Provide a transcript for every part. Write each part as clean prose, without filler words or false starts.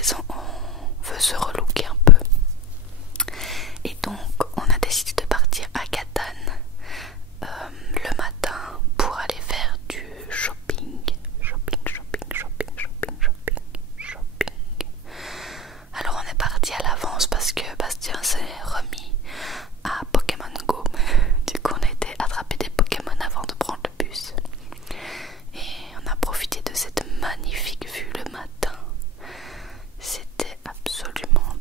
raison, on veut se relooker un peu. Et donc on a décidé de partir à Catane le matin pour aller faire du shopping. Alors on est parti à l'avance parce que Bastien s'est remis à Pokémon Go. Du coup on a été attraper des Pokémon avant de prendre le bus. Et on a profité de cette magnifique vue le matin. C'était absolument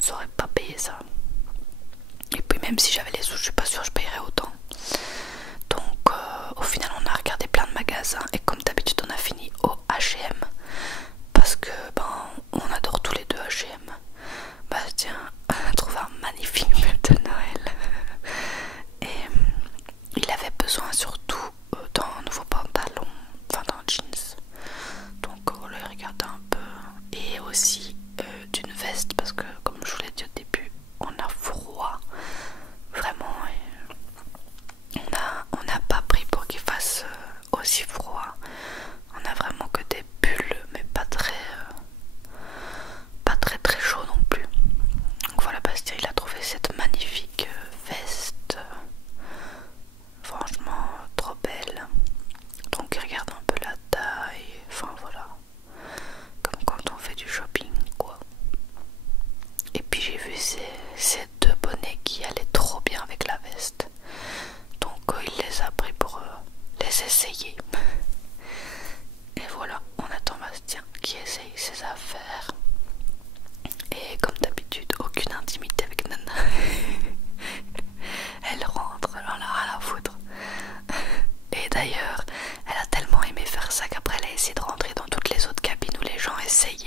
ne saurais pas payer ça. Et puis même si j'avais les sous, je suis pas sûre que je payerais autant. Donc au final on a regardé plein de magasins et comme d'habitude on a fini au H&M parce que ben on adore tous les deux H&M. Bastien a trouvé un magnifique pull de Noël et il avait besoin surtout d'un nouveau pantalon, enfin d'un jeans. Donc voilà, il regardait un peu et aussi d'une veste parce que comme je vous l'ai dit au début, on a froid vraiment et on n'a pas pris pour qu'il fasse aussi froid. On a vraiment que des pulls mais pas très très chaud non plus. Donc voilà, Bastien il a trouvé cette magnifique veste, franchement trop belle. Donc il regarde un peu la taille, enfin voilà, comme quand on fait du shopping quoi. Et puis j'ai vu ces deux bonnets qui allaient trop bien avec la veste. Donc il les a pris pour les essayer. Et voilà, on attend Bastien qui essaye ses affaires. Et comme d'habitude, aucune intimité avec Nana. Elle rentre, elle en a rien à foutre. Et d'ailleurs, elle a tellement aimé faire ça qu'après elle a essayé de rentrer dans toutes les autres cabines où les gens essayaient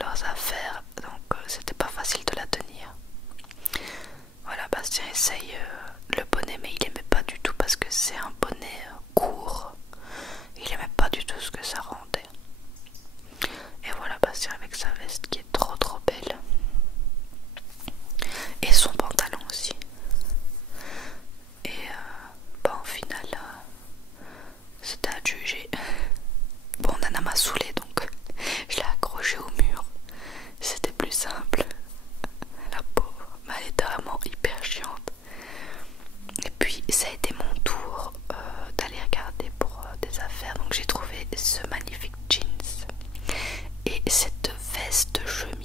leurs affaires. Donc c'était pas facile de la tenir. Voilà, Bastien essaye le bonnet mais il aimait pas du tout parce que c'est un bonnet court. Il aimait pas du tout ce que ça rendait. Et voilà, Bastien avec sa veste qui est trop belle. Et son pantalon aussi. Et bah, au final, c'était à juger. Bon, Nana m'a saoulée donc je l'ai accroché au mur. C'était plus simple. La pauvre, mais elle était vraiment hyper chiante. Et puis ça a été mon tour d'aller regarder pour des affaires. Donc j'ai trouvé ce magnifique jeans et cette veste chemise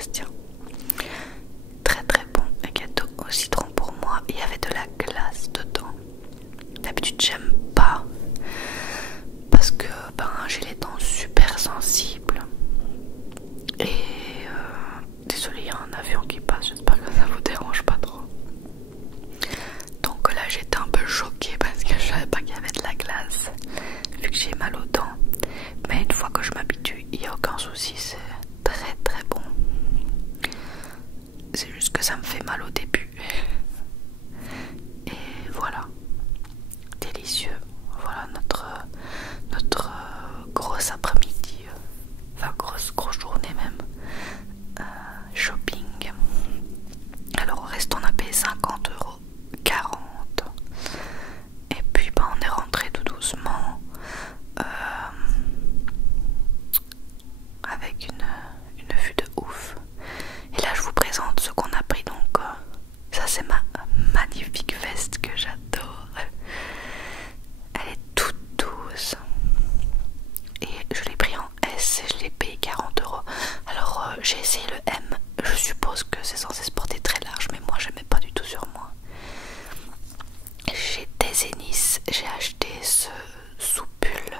Bastien. Très très bon, un gâteau au citron pour moi. Il y avait de la glace dedans. D'habitude j'aime pas parce que j'ai les dents super sensibles. Et désolé, il y a un avion qui passe, j'espère que ça vous dérange pas trop. Donc là j'étais un peu choquée parce que je savais pas qu'il y avait de la glace vu que j'ai mal aux dents. Mais une fois que je m'habitue, il n'y a aucun souci, c'est très très bon. C'est juste que ça me fait mal au début. Et voilà, délicieux. Voilà notre grosse après-midi, enfin grosse journée même, shopping. Alors au reste on a payé 50 €, 40. Et puis on est rentré tout doucement avec une vue de ouf. Et là je vous présente ce qu'on a pris. Donc ça c'est ma magnifique veste que j'adore. Elle est toute douce et je l'ai pris en S et je l'ai payé 40 €. Alors j'ai essayé le M, je suppose que c'est censé se porter très large, mais moi j'aimais pas du tout sur moi. Chez Desenis, j'ai acheté ce sous-pull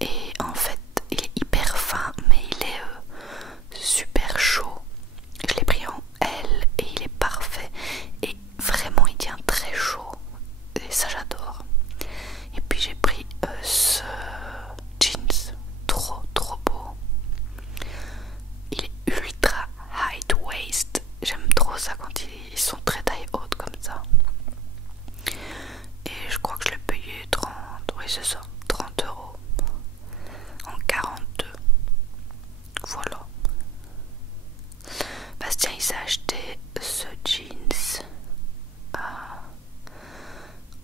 et en fait il est hyper fin mais il est super chaud. Je l'ai pris en L et il est parfait et vraiment il tient très chaud et ça j'adore. Et puis j'ai pris ce jeans trop beau. Il est ultra high waist, j'aime trop ça quand ils sont très taille haute comme ça. Et je crois que je l'ai payé 30, oui c'est ça, 30 € en 42. Voilà. Bastien il s'est acheté ce jeans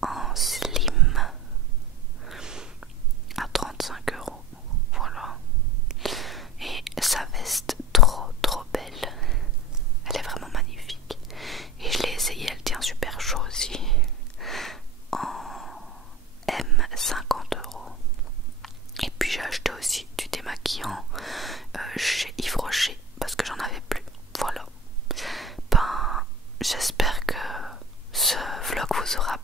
en slim à 35 €. Voilà. Et sa veste trop belle. Elle est vraiment magnifique. Et je l'ai essayé, elle tient super chaud aussi. En M, 50 €. Et puis j'ai acheté aussi du démaquillant chez Yves Rocher parce que j'en avais plus. Voilà. J'espère que ce vlog vous aura